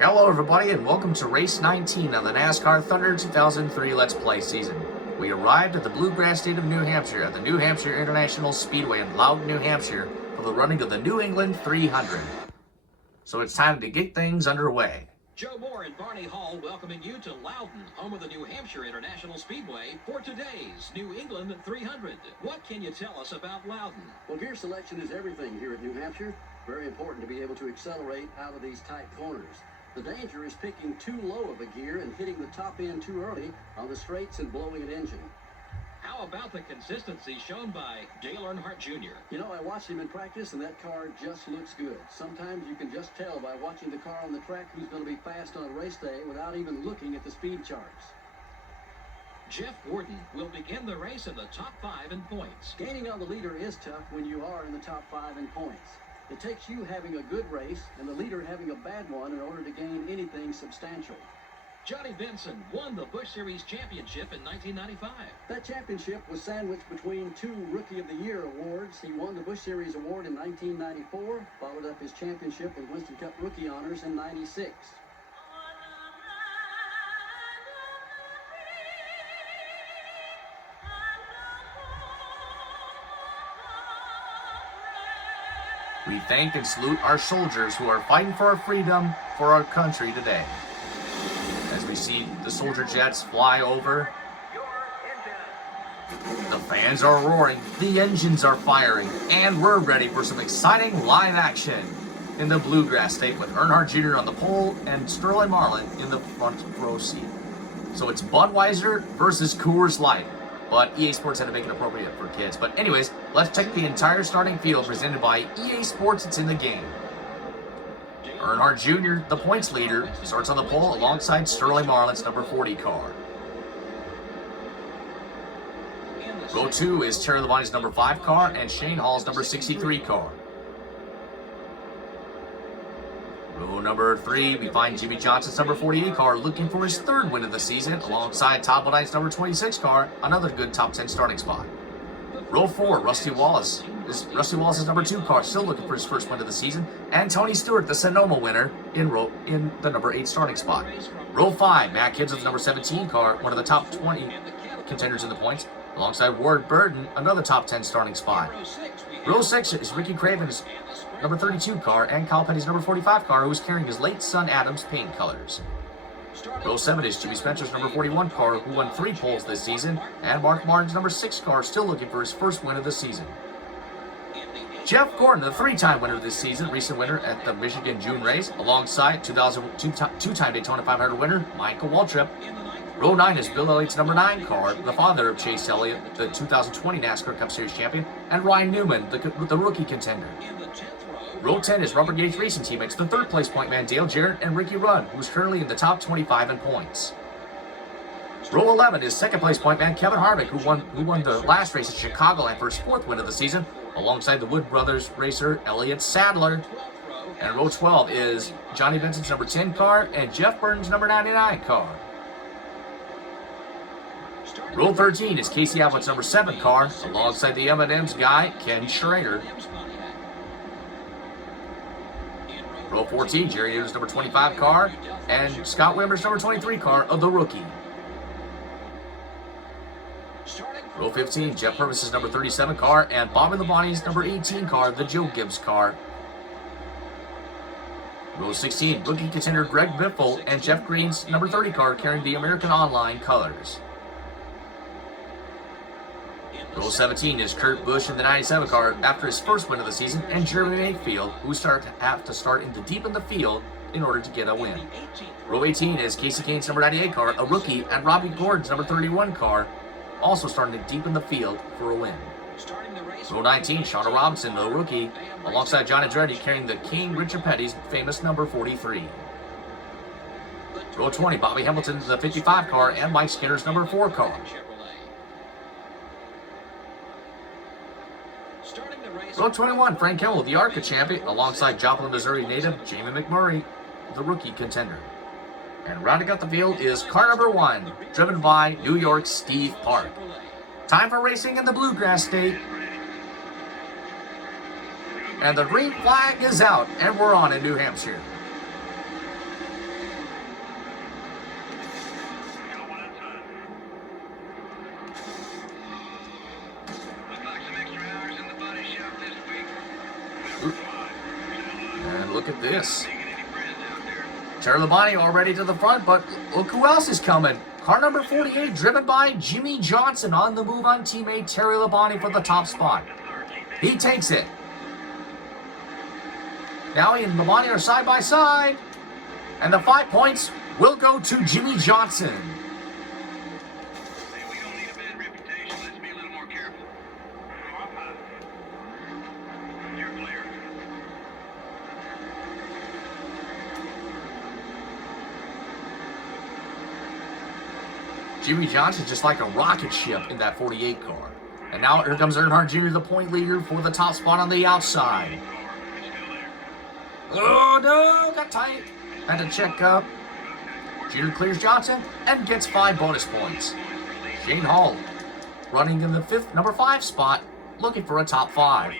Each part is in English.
Hello everybody and welcome to race 19 of the Nascar Thunder 2003 Let's Play season. We arrived at the bluegrass state of New Hampshire at the New Hampshire International Speedway in Loudon, New Hampshire for the running of the New England 300. So it's time to get things underway. Joe Moore and Barney Hall welcoming you to Loudon, home of the New Hampshire International Speedway, for today's New England 300. What can you tell us about Loudon? Well, gear selection is everything here at New Hampshire. Very important to be able to accelerate out of these tight corners. The danger is picking too low of a gear and hitting the top end too early on the straights and blowing an engine. How about the consistency shown by Dale Earnhardt Jr.? You know, I watched him in practice, and that car just looks good. Sometimes you can just tell by watching the car on the track who's going to be fast on race day without even looking at the speed charts. Jeff Gordon will begin the race in the top 5 in points. Gaining on the leader is tough when you are in the top 5 in points. It takes you having a good race and the leader having a bad one in order to gain anything substantial. Johnny Benson won the Busch Series championship in 1995. That championship was sandwiched between two Rookie of the Year awards. He won the Busch Series award in 1994, followed up his championship with Winston Cup rookie honors in 96. We thank and salute our soldiers who are fighting for our freedom for our country today. As we see the soldier jets fly over, the fans are roaring, the engines are firing, and we're ready for some exciting live action in the bluegrass state with Earnhardt Jr. on the pole and Sterling Marlin in the front row seat. So it's Budweiser versus Coors Light. But EA Sports had to make it appropriate for kids. But anyways, let's check the entire starting field presented by EA Sports. It's in the game. Earnhardt Jr., the points leader, starts on the pole alongside Sterling Marlin's number 40 car. Row 2 is Terry Labonte's number 5 car and Shane Hall's number 63 car. Row number 3, we find Jimmy Johnson's number 48 car looking for his 3rd win of the season alongside Todd Bodite's number 26 car, another good top 10 starting spot. Row 4, Rusty Wallace. Rusty Wallace's number 2 car still looking for his 1st win of the season, and Tony Stewart, the Sonoma winner, in the number 8 starting spot. Row 5, Matt Kenseth's number 17 car, one of the top 20 contenders in the points, alongside Ward Burton, another top 10 starting spot. Row 6 is Ricky Craven's number 32 car and Kyle Petty's number 45 car, who is carrying his late son Adam's paint colors. Row 7 is Jimmy Spencer's number 41 car, who won 3 poles this season, and Mark Martin's number 6 car, still looking for his 1st win of the season. Jeff Gordon, the 3-time winner this season, recent winner at the Michigan June race, alongside 2002-time Daytona 500 winner Michael Waltrip. Row 9 is Bill Elliott's number 9 car, the father of Chase Elliott, the 2020 NASCAR Cup Series champion, and Ryan Newman, the rookie contender. Row 10 is Robert Yates Racing teammates, the 3rd place point man Dale Jarrett and Ricky Rudd, who's currently in the top 25 in points. Row 11 is 2nd place point man Kevin Harvick, who won the last race at Chicagoland for his 4th win of the season, alongside the Wood Brothers racer Elliott Sadler. And row 12 is Johnny Benson's number 10 car and Jeff Burton's number 99 car. Row 13 is Casey Abbott's number 7 car, alongside the M&M's guy, Ken Schrader. Row 14, Jerry Newton's number 25 car, and Scott Wimmer's number 23 car of the rookie. Row 15, Jeff Purvis's number 37 car, and Bobby Labonte's number 18 car, the Joe Gibbs car. Row 16, rookie contender Greg Biffle and Jeff Green's number 30 car, carrying the American Online colors. Row 17 is Kurt Busch in the 97 car after his 1st win of the season, and Jeremy Mayfield, who have to start deep in the field in order to get a win. Row 18 is Casey Kane's number 98 car, a rookie, and Robbie Gordon's number 31 car, also starting deep in the field for a win. Row 19, Shauna Robinson, the rookie, alongside John Andretti, carrying the King Richard Petty's famous number 43. Row 20, Bobby Hamilton's the 55 car, and Mike Skinner's number 4 car. Row 21, Frank Hamill, the ARCA champion, alongside Joplin, Missouri native Jamie McMurray, the rookie contender. And rounding out the field is car number 1, driven by New York's Steve Park. Time for racing in the bluegrass state. And the green flag is out, and we're on in New Hampshire. look at this. Terry Labonte already to the front, but look who else is coming. Car number 48, driven by Jimmy Johnson, on the move on teammate Terry Labonte for the top spot. He takes it. Now he and Labonte are side by side, and the 5 points will go to Jimmy Johnson. We don't need a bad reputation. Let's be a little more careful. You're clear. Jimmy Johnson just like a rocket ship in that 48 car. And now here comes Earnhardt Jr., the point leader for the top spot on the outside. Oh no, got tight. Had to check up. Jr. clears Johnson and gets 5 bonus points. Shane Hall running in the number 5 spot, looking for a top 5.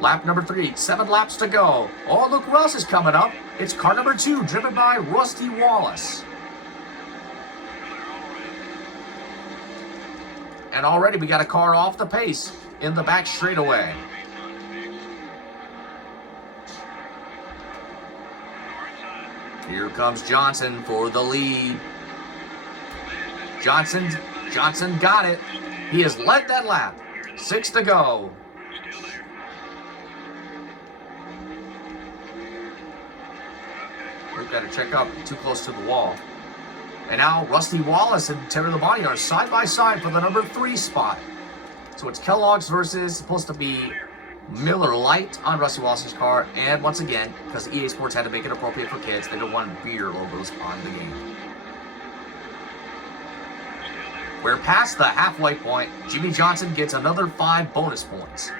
Lap number 3, 7 laps to go. Oh, look who else is coming up. It's car number 2, driven by Rusty Wallace. And already we got a car off the pace in the back straightaway. Here comes Johnson for the lead. Johnson got it. He has led that lap. 6 to go. We've got to check up, too close to the wall. And now Rusty Wallace and Terry Labonte are side by side for the number 3 spot. So it's Kellogg's versus supposed to be Miller Lite on Rusty Wallace's car. And once again, because EA Sports had to make it appropriate for kids, they don't want beer logos on the game. We're past the halfway point. Jimmy Johnson gets another 5 bonus points.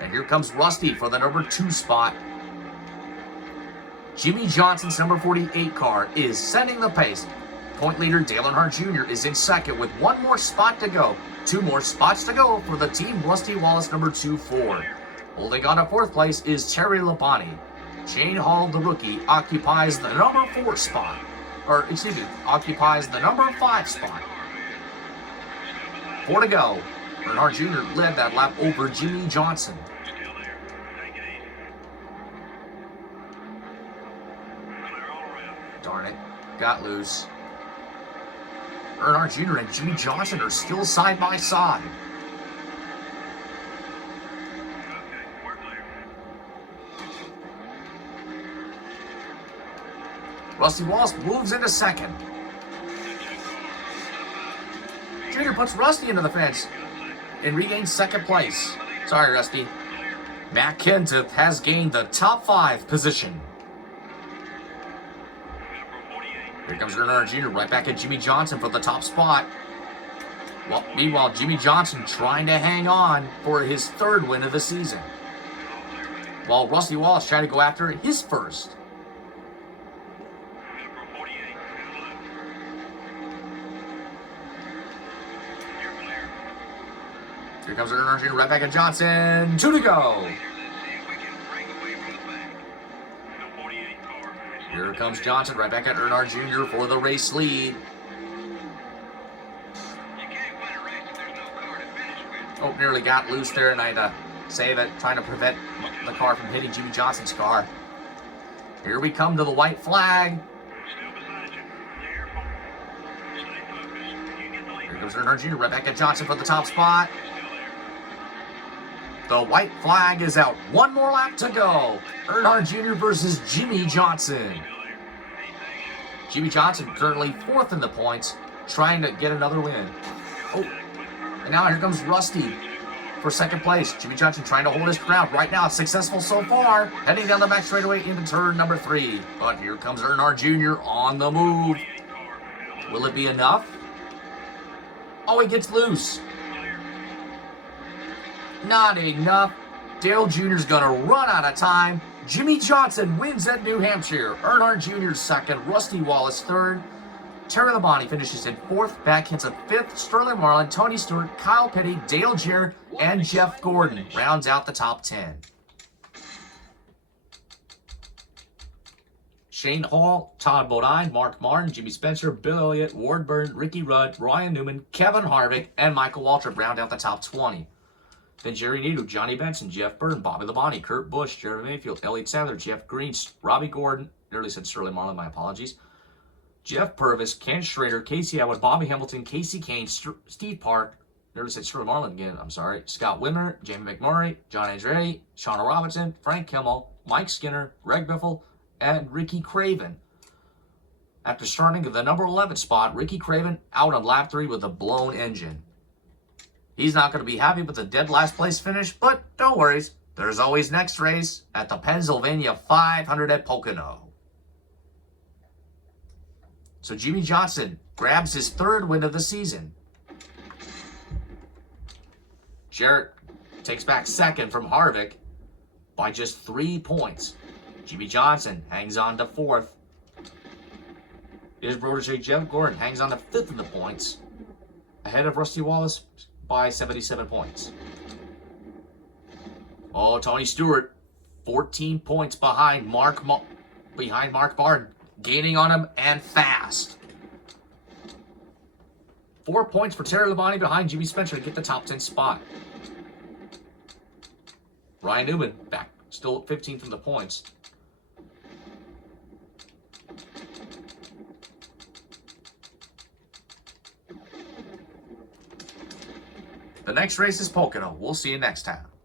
And here comes Rusty for the number 2 spot. Jimmy Johnson's number 48 car is setting the pace. Point leader Dale Earnhardt Jr. is in second with 1 more spot to go. 2 more spots to go for the team Rusty Wallace number 2 Ford. Holding on to 4th place is Terry Labonte. Shane Hall, the rookie, occupies the number 4 spot. Occupies the number 5 spot. 4 to go. Earnhardt Jr. led that lap over Jimmy Johnson. Darn it. Got loose. Earnhardt Jr. and Jimmy Johnson are still side by side. Rusty Wallace moves into second. Jr. puts Rusty into the fence and regains second place. Sorry, Rusty. Matt Kenseth has gained the top 5 position. Here comes Earnhardt Jr. right back at Jimmy Johnson for the top spot. Well, meanwhile, Jimmy Johnson trying to hang on for his 3rd win of the season, while Rusty Wallace trying to go after his first. Here comes Earnhardt Jr. right back at Johnson. 2 to go. Here comes Johnson right back at Earnhardt Jr. for the race lead. Oh, nearly got loose there, and I had to save it, trying to prevent the car from hitting Jimmy Johnson's car. Here we come to the white flag. Here comes Earnhardt Jr. right back at Johnson for the top spot. The white flag is out. 1 more lap to go. Earnhardt Jr. versus Jimmy Johnson. Jimmy Johnson currently 4th in the points, trying to get another win. Oh, and now here comes Rusty for 2nd place. Jimmy Johnson trying to hold his ground. Right now, successful so far. Heading down the back straightaway into turn number 3. But here comes Earnhardt Jr. on the move. Will it be enough? Oh, he gets loose. Not enough. Dale Jr.'s gonna run out of time. Jimmy Johnson wins at New Hampshire. Earnhardt Jr. 2nd. Rusty Wallace 3rd. Terry Labonte finishes in 4th. Back hits a 5th. Sterling Marlin, Tony Stewart, Kyle Petty, Dale Jarrett, and Jeff Gordon rounds out the top 10. Shane Hall, Todd Bodine, Mark Martin, Jimmy Spencer, Bill Elliott, Ward Burn, Ricky Rudd, Ryan Newman, Kevin Harvick, and Michael Waltrip round out the top 20. Then Jerry Nadeau, Johnny Benson, Jeff Burton, Bobby Labonte, Kurt Busch, Jeremy Mayfield, Elliott Sadler, Jeff Green, Robbie Gordon, nearly said Sterling Marlin, my apologies. Jeff Purvis, Ken Schrader, Casey Atwood, Bobby Hamilton, Casey Kane, Steve Park, nearly said Sterling Marlin again, I'm sorry. Scott Wimmer, Jamie McMurray, John Andretti, Shauna Robinson, Frank Kimmel, Mike Skinner, Greg Biffle, and Ricky Craven. After starting at the number 11 spot, Ricky Craven out on lap 3 with a blown engine. He's not going to be happy with the dead last place finish, but don't worry. There's always next race at the Pennsylvania 500 at Pocono. So Jimmy Johnson grabs his 3rd win of the season. Jarrett takes back 2nd from Harvick by just 3 points. Jimmy Johnson hangs on to 4th. His protege Jeff Gordon hangs on to 5th in the points, ahead of Rusty Wallace by 77 points. Oh, Tony Stewart, 14 points behind Mark Barton, gaining on him and fast. 4 points for Terry Labonte behind Jimmy Spencer to get the top 10 spot. Ryan Newman back, still at 15th in the points. The next race is Pocono. We'll see you next time.